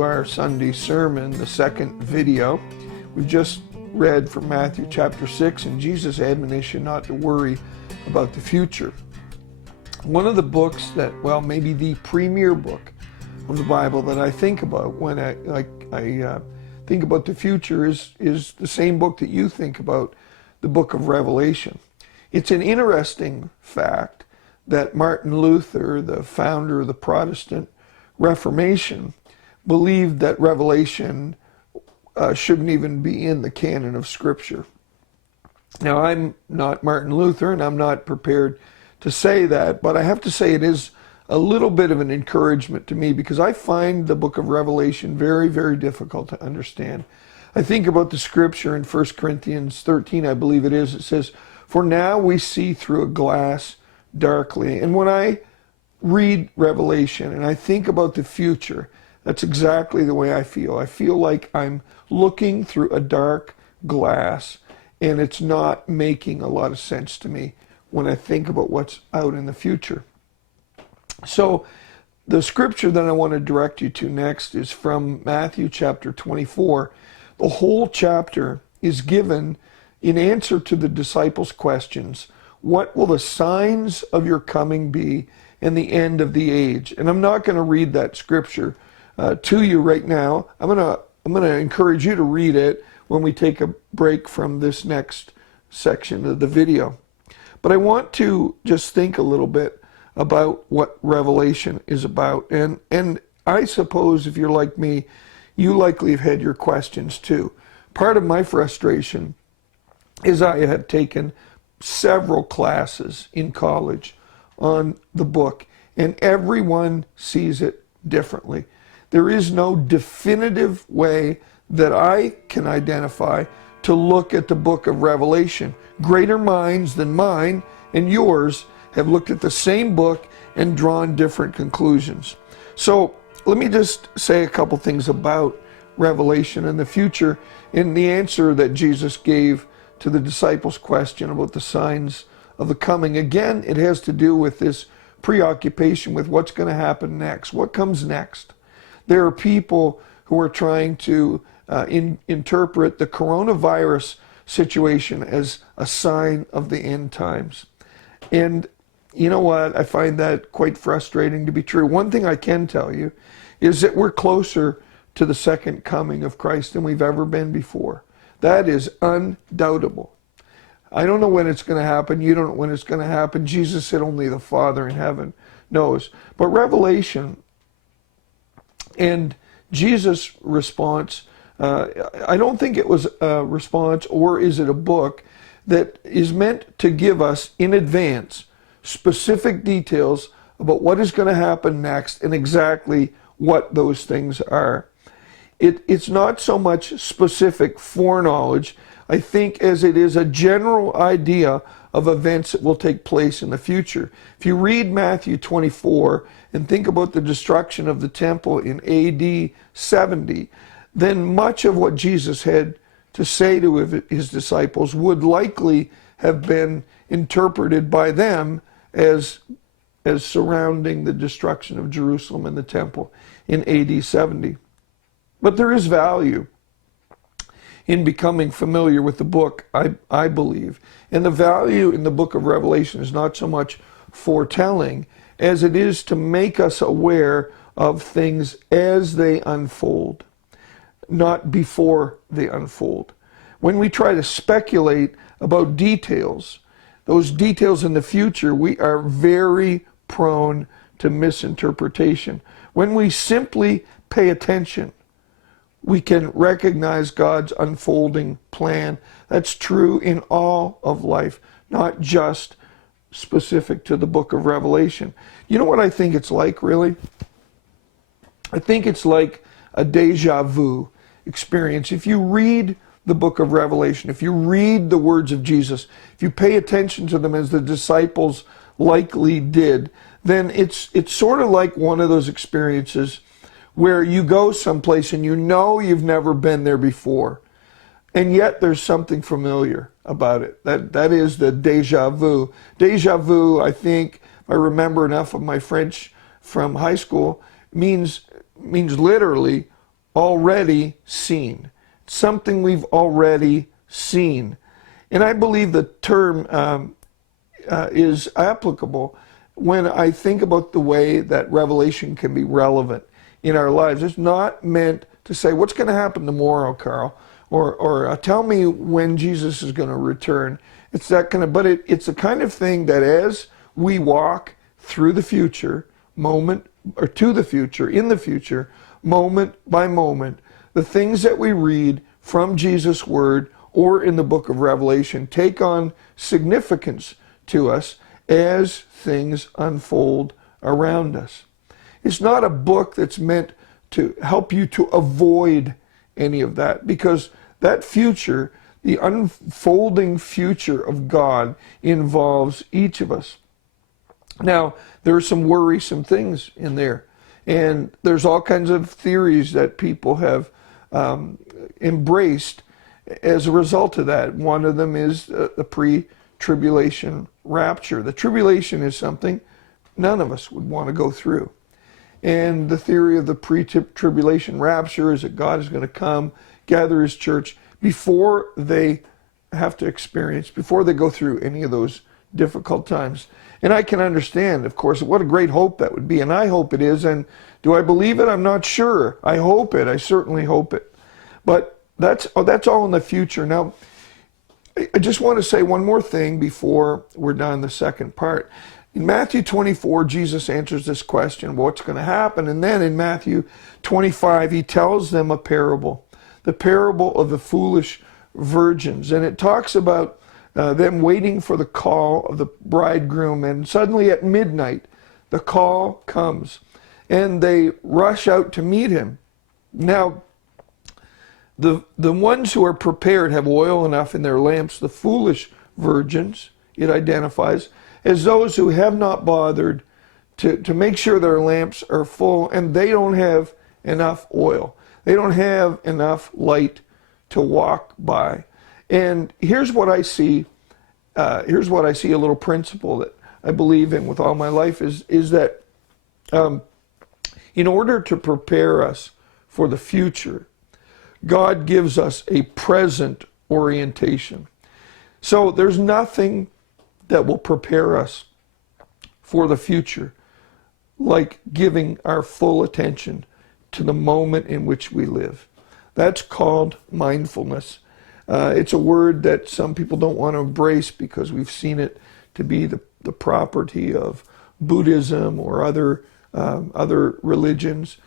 to our Sunday sermon, the second video. We've just read from Matthew chapter 6 and Jesus' admonition not to worry about the future. One of the books that, well, maybe the premier book of the Bible that I think about when I think about the future is the same book that you think about, the book of Revelation. It's an interesting fact that Martin Luther, the founder of the Protestant Reformation, believed that Revelation shouldn't even be in the canon of Scripture. Now, I'm not Martin Luther, and I'm not prepared to say that, but I have to say it is a little bit of an encouragement to me because I find the book of Revelation very, very difficult to understand. I think about the Scripture in 1 Corinthians 13, I believe it is. It says, "For now we see through a glass darkly." And when I read Revelation and I think about the future, that's exactly the way I feel. I feel like I'm looking through a dark glass and it's not making a lot of sense to me when I think about what's out in the future. So the scripture that I want to direct you to next is from Matthew chapter 24. The whole chapter is given in answer to the disciples' questions. What will the signs of your coming be and the end of the age? And I'm not going to read that scripture to you right now. I'm going to encourage you to read it when we take a break from this next section of the video. But I want to just think a little bit about what Revelation is about. And I suppose if you're like me, you likely have had your questions too. Part of my frustration is I have taken several classes in college on the book, and everyone sees it differently. There is no definitive way that I can identify to look at the book of Revelation. Greater minds than mine and yours have looked at the same book and drawn different conclusions. So let me just say a couple things about Revelation and the future in the answer that Jesus gave to the disciples' question about the signs of the coming. Again, it has to do with this preoccupation with what's going to happen next. What comes next? There are people who are trying to interpret the coronavirus situation as a sign of the end times. And you know what? I find that quite frustrating to be true. One thing I can tell you is that we're closer to the second coming of Christ than we've ever been before. That is undoubtable. I don't know when it's going to happen. You don't know when it's going to happen. Jesus said only the Father in heaven knows. But Revelation and Jesus' response, I don't think it was a response, or is it a book that is meant to give us in advance specific details about what is going to happen next and exactly what those things are. It's not so much specific foreknowledge, I think, as it is a general idea of events that will take place in the future. If you read Matthew 24 and think about the destruction of the temple in AD 70, then much of what Jesus had to say to his disciples would likely have been interpreted by them as surrounding the destruction of Jerusalem and the temple in AD 70. But there is value in becoming familiar with the book, I believe. And the value in the book of Revelation is not so much foretelling as it is to make us aware of things as they unfold, not before they unfold. When we try to speculate about details, those details in the future, we are very prone to misinterpretation. When we simply pay attention, we can recognize God's unfolding plan. That's true in all of life, not just specific to the book of Revelation. You know what I think it's like, really? I think it's like a deja vu experience. If you read the book of Revelation, if you read the words of Jesus, if you pay attention to them as the disciples likely did, then it's sort of like one of those experiences where you go someplace and you know you've never been there before, and yet there's something familiar about it. That is the deja vu. Deja vu, I think, if I remember enough of my French from high school, means literally already seen. Something we've already seen. And I believe the term is applicable when I think about the way that Revelation can be relevant in our lives. It's not meant to say, what's going to happen tomorrow, Carl? Or tell me when Jesus is going to return. It's that kind of, but it's the kind of thing that as we walk through the future, moment, or to the future, in the future, moment by moment, the things that we read from Jesus' Word or in the book of Revelation take on significance to us as things unfold around us. It's not a book that's meant to help you to avoid any of that, because that future, the unfolding future of God, involves each of us. Now, there are some worrisome things in there, and there's all kinds of theories that people have embraced as a result of that. One of them is the pre-tribulation rapture. The tribulation is something none of us would want to go through. And the theory of the pre-tribulation rapture is that God is going to come, gather his church before they have to experience, before they go through any of those difficult times. And I can understand, of course, what a great hope that would be. And I hope it is. And do I believe it? I'm not sure. I hope it. I certainly hope it. But that's all in the future. Now, I just want to say one more thing before we're done the second part. In Matthew 24, Jesus answers this question, what's going to happen? And then in Matthew 25, he tells them a parable, the parable of the foolish virgins. And it talks about them waiting for the call of the bridegroom. And suddenly at midnight, the call comes. And they rush out to meet him. Now, the ones who are prepared have oil enough in their lamps. The foolish virgins, it identifies, as those who have not bothered to make sure their lamps are full, and they don't have enough oil. They don't have enough light to walk by. And here's what I see. Here's what I see, a little principle that I believe in with all my life is that in order to prepare us for the future, God gives us a present orientation. So there's nothing that will prepare us for the future like giving our full attention to the moment in which we live. That's called mindfulness. It's a word that some people don't want to embrace because we've seen it to be the property of Buddhism or other religions,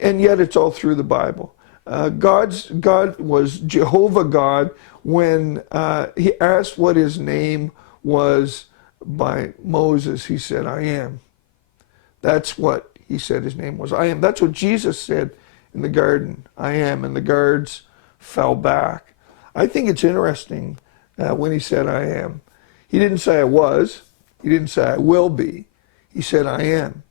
and yet it's all through the Bible. God was Jehovah God when he asked what his name was by Moses. He said, I am. That's what he said his name was. I am. That's what Jesus said in the garden. I am. And the guards fell back. I think it's interesting when he said I am. He didn't say I was. He didn't say I will be. He said I am.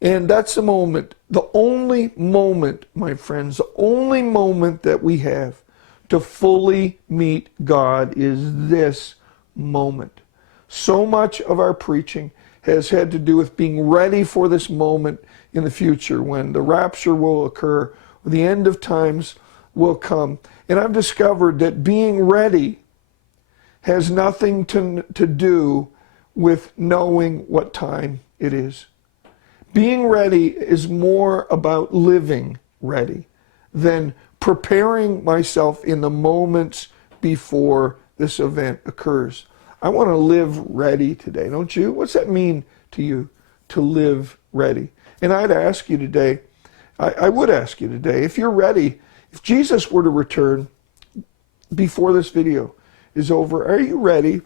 And that's the moment, the only moment, my friends, the only moment that we have to fully meet God is this moment. So much of our preaching has had to do with being ready for this moment in the future when the rapture will occur, the end of times will come. And I've discovered that being ready has nothing to do with knowing what time it is. Being ready is more about living ready than preparing myself in the moments before this event occurs. I want to live ready today, don't you? What's that mean to you, to live ready? And I'd ask you today, I would ask you today, if you're ready, if Jesus were to return before this video is over, are you ready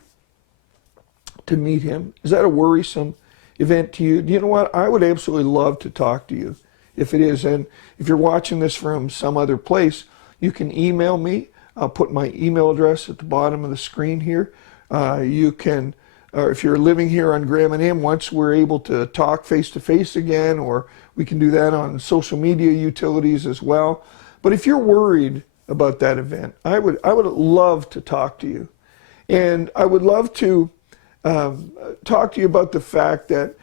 to meet him? Is that a worrisome event to you? You know what? I would absolutely love to talk to you if it is. And if you're watching this from some other place, you can email me. I'll put my email address at the bottom of the screen here. You can, or if you're living here on Graham and Am, once we're able to talk face-to-face again, or we can do that on social media utilities as well. But if you're worried about that event, I would love to talk to you. And I would love to talk to you about the fact that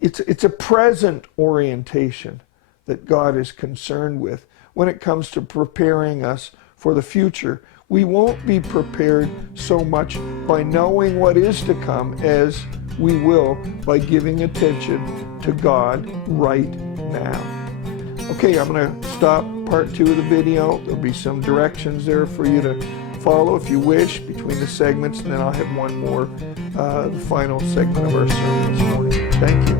it's a present orientation that God is concerned with when it comes to preparing us for the future. We won't be prepared so much by knowing what is to come as we will by giving attention to God right now. Okay, I'm going to stop part 2 of the video. There'll be some directions there for you to follow if you wish between the segments, and then I'll have one more, the final segment of our sermon this morning. Thank you.